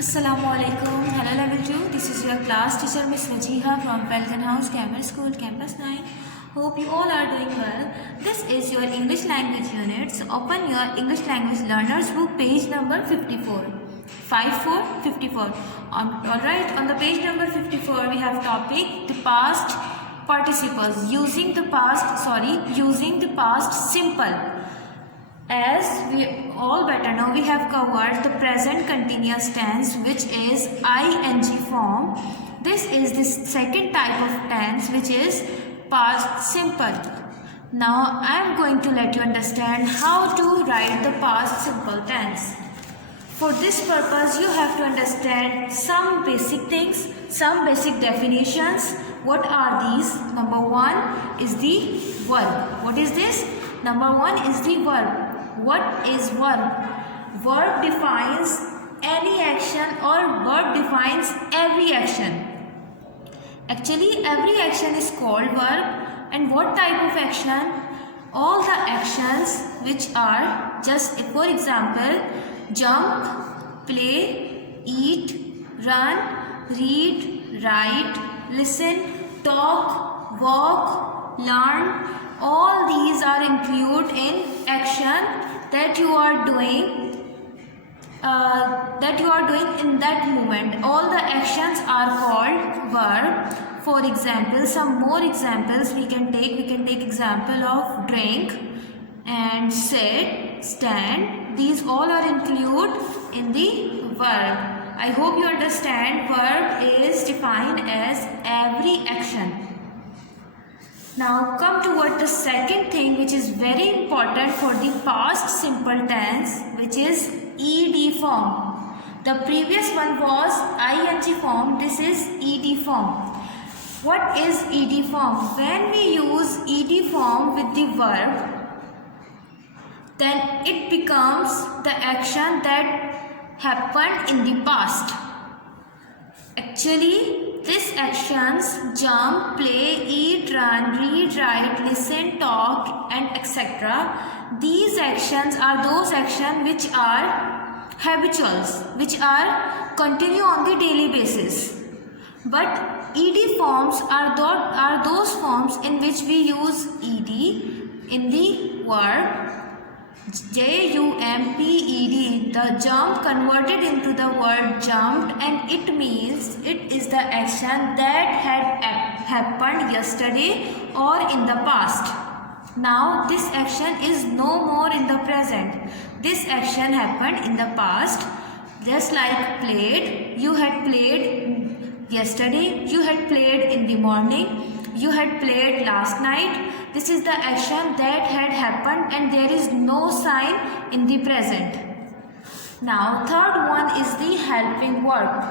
Assalamualaikum. Hello level 2. This is your class teacher Miss Wajiha from Falcon House Grammar School Campus 9. Hope you all are doing well. This is your English language unit. So open your English language learners book page number 54. 54. Alright, on the page number 54 we have topic the past participles using the past simple. As we all better know, we have covered the present continuous tense, which is ing form. This is the second type of tense, which is past simple. Now I am going to let you understand how to write the past simple tense. For this purpose, you have to understand some basic things, some basic definitions. What are these? Number one is the verb. What is this? Number one is the verb. What is verb? Verb defines any action or verb defines every action. Actually, every action is called verb. And what type of action? All the actions which are just, for example, jump, play, eat, run, read, write, listen, talk, walk, learn. All these are included in action that you are doing in that moment. All the actions are called verb. For example, some more examples we can take. We can take example of drink and sit, stand. These all are included in the verb. I hope you understand. Verb is defined as every action. Now come toward the second thing, which is very important for the past simple tense, which is ed form. The previous one was ing form. This is ed form. What is ed form? When we use ed form with the verb, then it becomes the action that happened in the past. Actually, these actions, jump, play, eat, run, read, write, listen, talk, and etc. These actions are those actions which are habituals, which are continue on the daily basis. But ed forms are those forms in which we use ed in the verb. J-U-M-P-E-D, the jump converted into the word jumped, and it means it is the action that had happened yesterday or in the past. Now this action is no more in the present. This action happened in the past. Just like played, you had played yesterday, you had played in the morning, you had played last night. This is the action that had happened and there is no sign in the present. Now third one is the helping verb.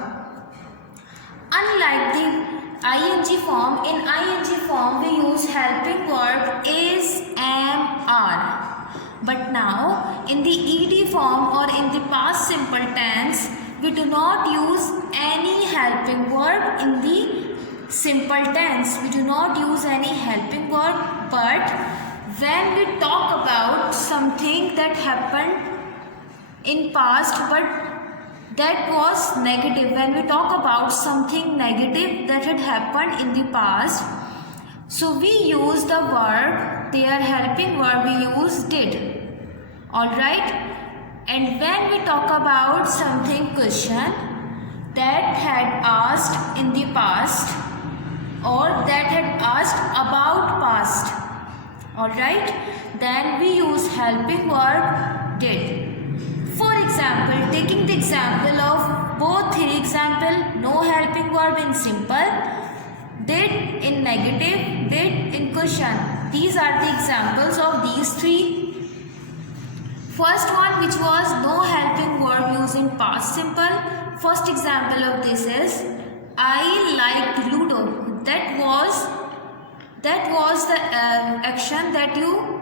Unlike the ing form, in ing form we use helping verb is, am, are. But now in the ed form or in the past simple tense, we do not use any helping verb in the simple tense. We do not use any helping verb, but when we talk about something that happened in past but that was negative, when we talk about something negative that had happened in the past, so we use the verb, their helping verb we use did. Alright, and when we talk about something question that had asked in the past or that had asked about past, alright, then we use helping verb did. For example, taking the example of both three example, no helping verb in simple, did in negative, did in question. These are the examples of these three. First one, which was no helping verb used in past simple. First example of this is I liked Ludo. That was the action that you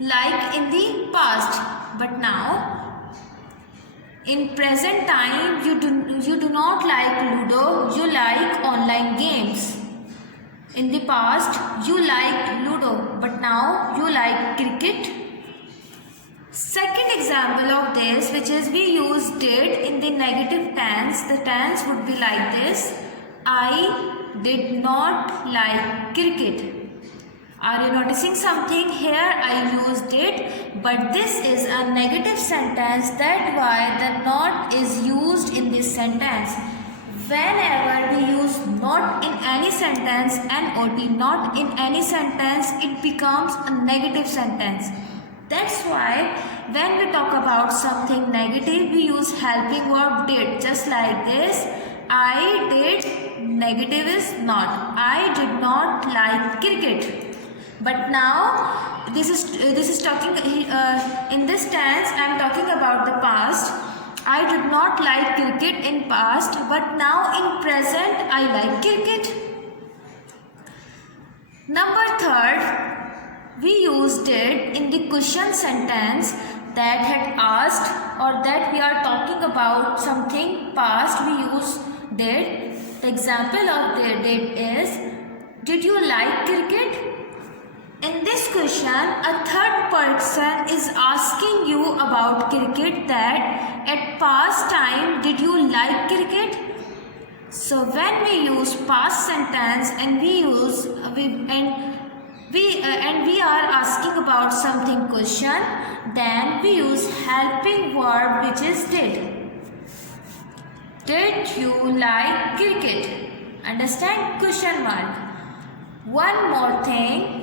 like in the past. But now in present time you do not like Ludo, you like online games. In the past you liked Ludo, but now you like cricket. Second example of this, which is we use did in the negative tense. The tense would be like this: I did not like cricket. Are you noticing something here? I used did, but this is a negative sentence. That's why the not is used in this sentence. Whenever we use not in any sentence, not not in any sentence, it becomes a negative sentence. That's why when we talk about something negative, we use helping verb did, just like this. I did, negative is not. I did not like cricket. But now this is talking in this tense. I am talking about the past. I did not like cricket in past, but now in present I like cricket. Number third, we used did in the question sentence that had asked, or that we are talking about something past. We use did. The example of the did is, did you like cricket? In this question, a third person is asking you about cricket, that at past time did you like cricket? So when we use past sentence and we are asking about something question, then we use helping verb, which is did. Did you like cricket? Understand? Question mark. One more thing.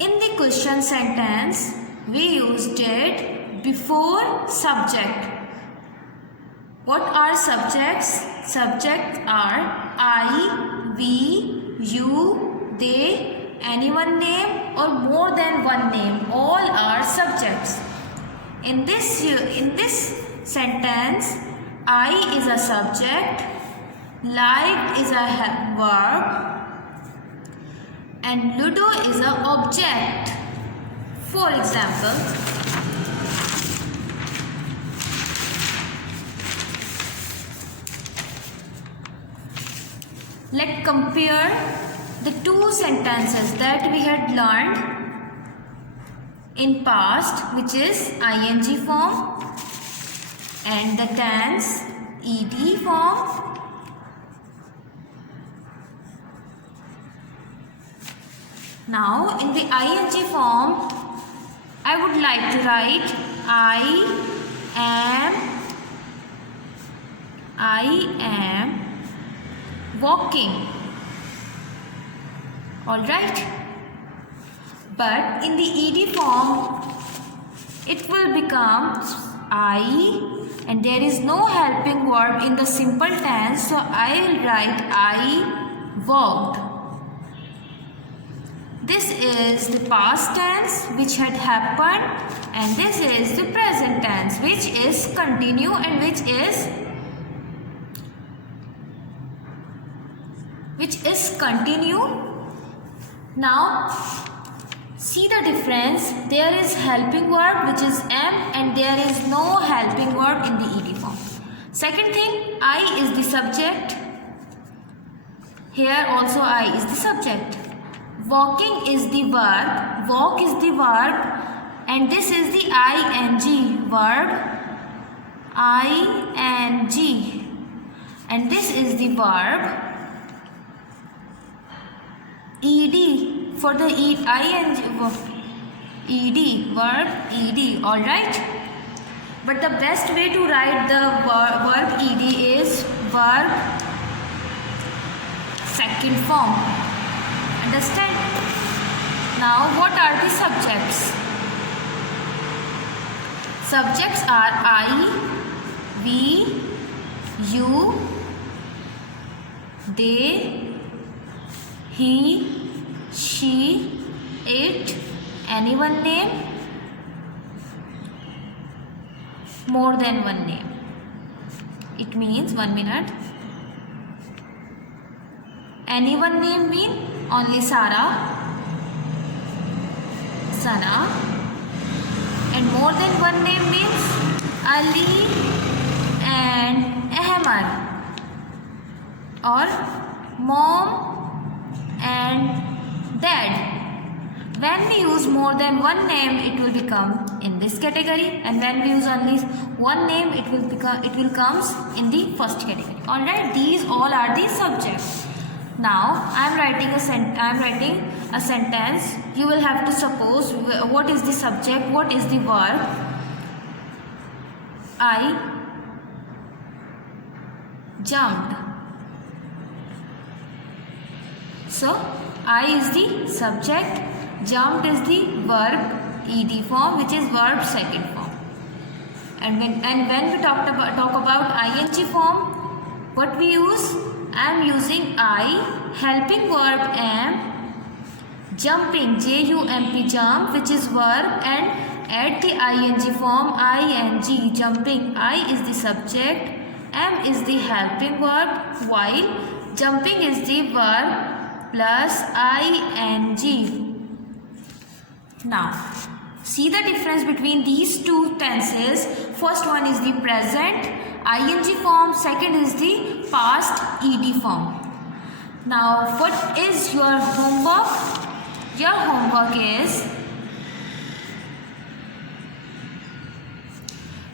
In the question sentence, we use did before subject. What are subjects? Subjects are I, we, you, they, any one name or more than one name. All are subjects. In this sentence, I is a subject, like is a verb, and Ludo is an object. For example, let's compare the two sentences that we had learned in past, which is ing form, and the tense ed form. Now, in the ing form, I would like to write I am walking. Alright? But in the ed form, it will become I, and there is no helping verb in the simple tense, so I will write I walked. This is the past tense which had happened, and this is the present tense which is continue and which is continue. Now see the difference. There is helping verb which is am, and there is no helping verb in the ed form. Second thing, I is the subject. Here also I is the subject. Walking is the verb, walk is the verb, and this is the ing verb, ing, and this is the verb ed for the ing verb ed. All right, but the best way to write the verb ed is verb second form. Understand? Now, what are the subjects? Subjects are I, we, you, they, he, she, it, any one name, more than one name. It means, 1 minute. Any one name mean only Sarah, Sana, and more than one name means Ali and Ahmad, or mom and dad. When we use more than one name, it will become in this category, and when we use only one name, it will comes in the first category. Alright, these all are the subjects. Now I am writing a sentence. You will have to suppose what is the subject, what is the verb. I jumped. So I is the subject, jumped is the verb ed form, which is verb second form. And when we talk about ing form, what we use? I am using I, helping verb am, jumping jump, jump, which is verb, and add the ing form ing, jumping. I is the subject, am is the helping verb, while jumping is the verb plus ing. Now see the difference between these two tenses. First one is the present ing form, second is the past ed form. Now what is your homework? Your homework is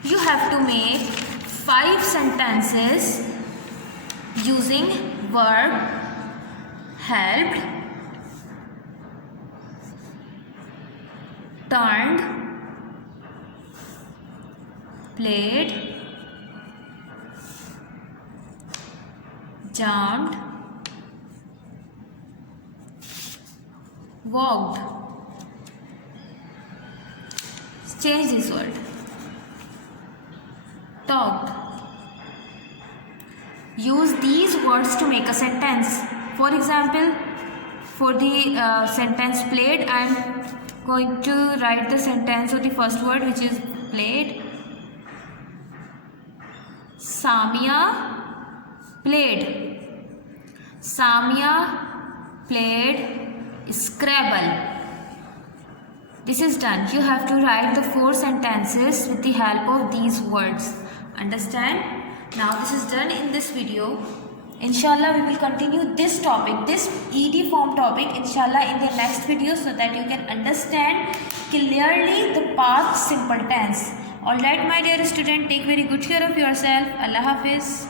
you have to make 5 sentences using verb helped, turned, played, jumped, walked. Change this word. Talked. Use these words to make a sentence. For example, for the sentence played, I am going to write the sentence of the first word, which is played. Samia played. Samia played Scrabble. This is done. You have to write the 4 sentences with the help of these words. Understand? Now this is done in this video. Inshallah, we will continue this topic, this ed form topic, inshallah, in the next video, so that you can understand clearly the past simple tense. Alright, my dear student, take very good care of yourself. Allah Hafiz.